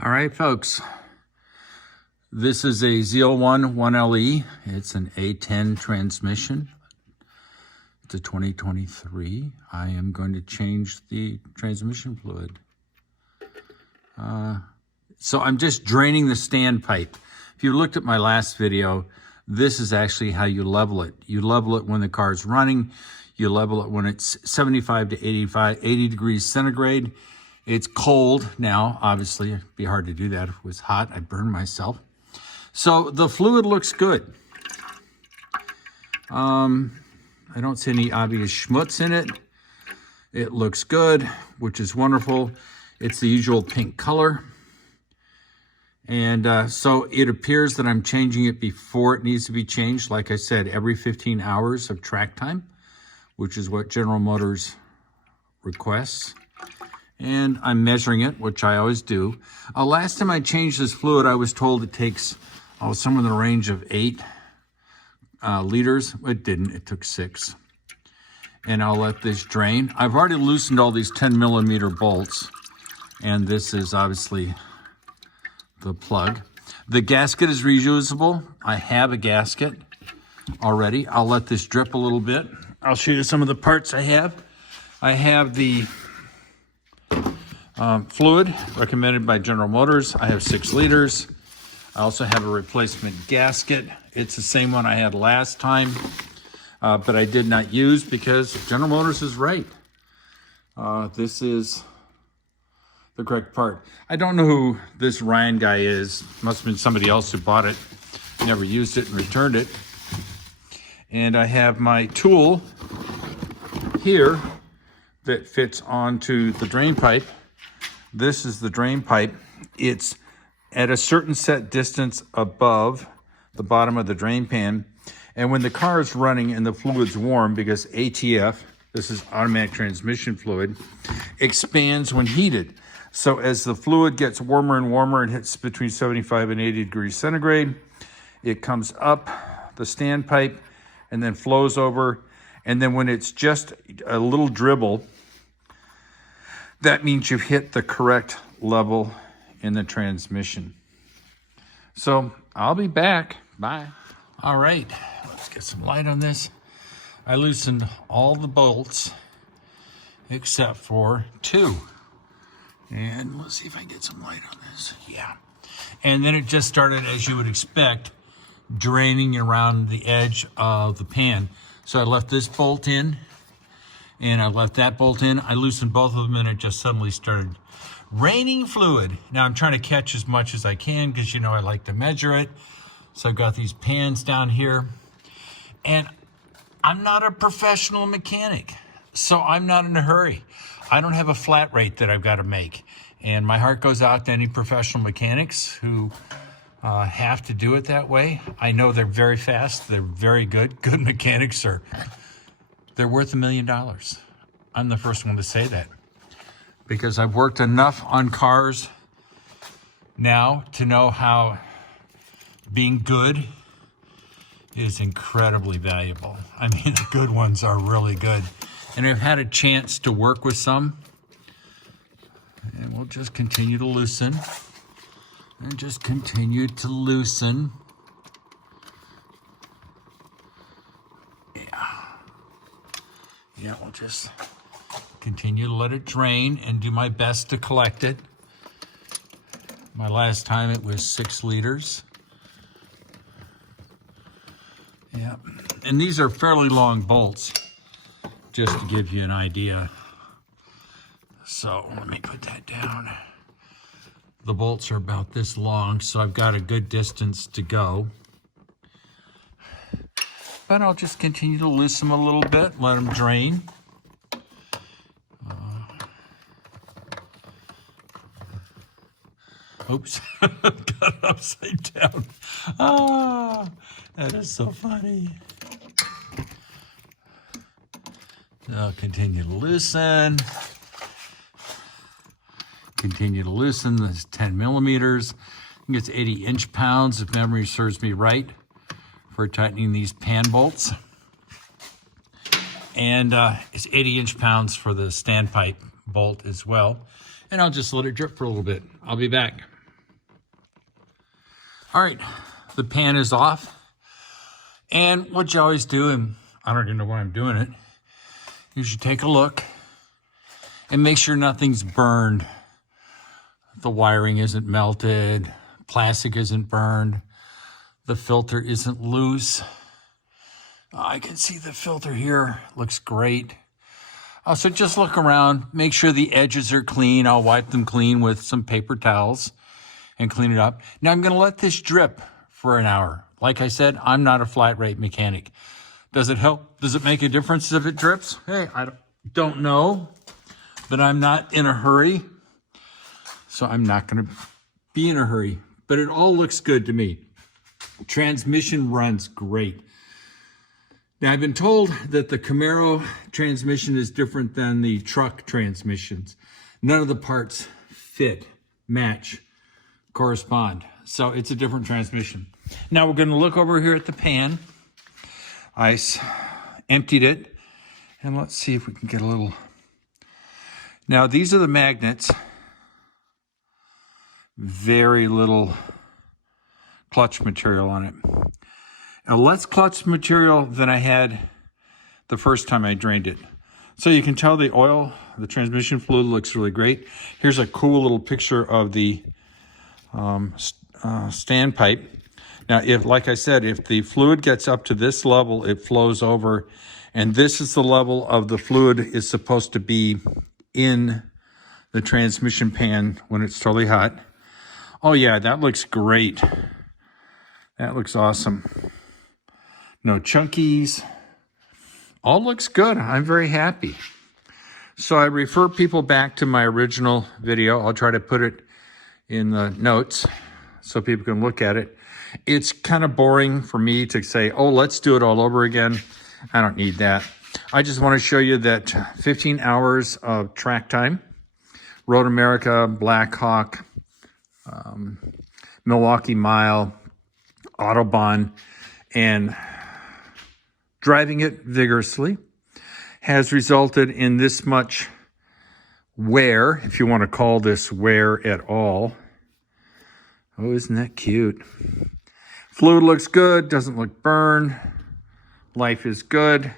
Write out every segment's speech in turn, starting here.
All right, folks, this is a ZL1 1LE. It's an A10 transmission. It's a 2023. I am going to change the transmission fluid. So I'm just draining the standpipe. If you looked at my last video, this is actually how you level it. You level it when the car's running. You level it when it's 75 to 80 degrees centigrade. It's cold now, obviously. It'd be hard to do that. If it was hot, I'd burn myself. So the fluid looks good. I don't see any obvious schmutz in it. It looks good, which is wonderful. It's the usual pink color. And so it appears that I'm changing it before it needs to be changed. Like I said, every 15 hours of track time, which is what General Motors requests. And I'm measuring it, which I always do. Last time I changed this fluid, I was told it takes somewhere in the range of 8 liters. It didn't, it took 6. And I'll let this drain. I've already loosened all these 10 millimeter bolts, and this is obviously the plug. The gasket is reusable. I have a gasket already. I'll let this drip a little bit. I'll show you some of the parts I have. I have the fluid recommended by General Motors. I have 6 liters. I also have a replacement gasket. It's the same one I had last time, but I did not use because General Motors is right. This is the correct part. I don't know who this Ryan guy is. Must have been somebody else who bought it, never used it and returned it. And I have my tool here that fits onto the drain pipe. This is the drain pipe. It's at a certain set distance above the bottom of the drain pan. And when the car is running and the fluid's warm, because ATF, this is automatic transmission fluid, expands when heated. So as the fluid gets warmer and warmer, it hits between 75 and 80 degrees centigrade. It comes up the standpipe and then flows over. And then when it's just a little dribble, that means you've hit the correct level in the transmission. So I'll be back. Bye. All right, let's get some light on this. I loosened all the bolts except for 2. And let's see if I can get some light on this. Yeah. And then it just started, as you would expect, draining around the edge of the pan. So I left this bolt in, and I left that bolt in. I loosened both of them, and it just suddenly started raining fluid. Now I'm trying to catch as much as I can because, you know, I like to measure it. So I've got these pans down here, and I'm not a professional mechanic, so I'm not in a hurry. I don't have a flat rate that I've got to make. And my heart goes out to any professional mechanics who have to do it that way. I know they're very fast. They're very good. Good mechanics they're worth $1 million. I'm the first one to say that because I've worked enough on cars now to know how being good is incredibly valuable. I mean, the good ones are really good. And I've had a chance to work with some. And we'll just continue to loosen. And just continue to loosen. Yeah, we'll just continue to let it drain and do my best to collect it. My last time it was 6 liters. Yeah, and these are fairly long bolts, just to give you an idea. So let me put that down. The bolts are about this long, so I've got a good distance to go. But I'll just continue to loosen them a little bit, let them drain. Oops, got it upside down. Ah, that is so funny. I'll continue to loosen. Continue to loosen. This is 10 millimeters. I think it's 80 inch-pounds, if memory serves me right, for tightening these pan bolts. And it's 80 inch-pounds for the standpipe bolt as well. And I'll just let it drip for a little bit. I'll be back. All right, the pan is off. And what you always do, and I don't even know why I'm doing it, you should take a look and make sure nothing's burned. The wiring isn't melted, plastic isn't burned, the filter isn't loose. I can see the filter here, looks great. So just look around, make sure the edges are clean. I'll wipe them clean with some paper towels and clean it up. Now I'm gonna let this drip for an hour. Like I said, I'm not a flat rate mechanic. Does it help? Does it make a difference if it drips? Hey, I don't know, but I'm not in a hurry. So I'm not gonna be in a hurry, but it all looks good to me. Transmission runs great. Now, I've been told that the Camaro transmission is different than the truck transmissions. None of the parts fit, match, correspond. So it's a different transmission. Now we're going to look over here at the pan. I emptied it, and let's see if we can get a little. Now, these are the magnets. Very little clutch material on it. Less clutch material than I had the first time I drained it. So you can tell the oil, the transmission fluid looks really great. Here's a cool little picture of the standpipe. Now, like I said, if the fluid gets up to this level, it flows over. And this is the level of the fluid is supposed to be in the transmission pan when it's totally hot. Oh yeah, that looks great. That looks awesome. No chunkies. All looks good. I'm very happy. So I refer people back to my original video. I'll try to put it in the notes so people can look at it. It's kind of boring for me to say, oh, let's do it all over again. I don't need that. I just want to show you that 15 hours of track time. Road America, Black Hawk, Milwaukee Mile, Autobahn, and driving it vigorously has resulted in this much wear, if you want to call this wear at all. Oh, isn't that cute? Fluid looks good, doesn't look burned. Life is good.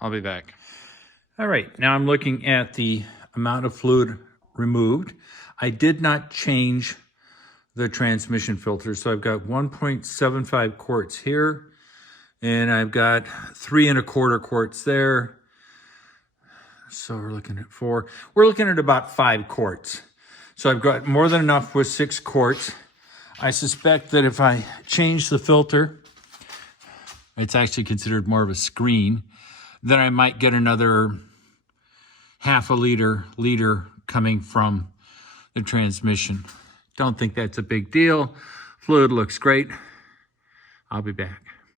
I'll be back. All right, now I'm looking at the amount of fluid removed. I did not change the transmission filter, so I've got 1.75 quarts here, and I've got 3 1/4 quarts there. So we're looking at 4. We're looking at about 5 quarts. So I've got more than enough with 6 quarts. I suspect that if I change the filter, it's actually considered more of a screen, then I might get another half a liter coming from the transmission. Don't think that's a big deal. Fluid looks great. I'll be back.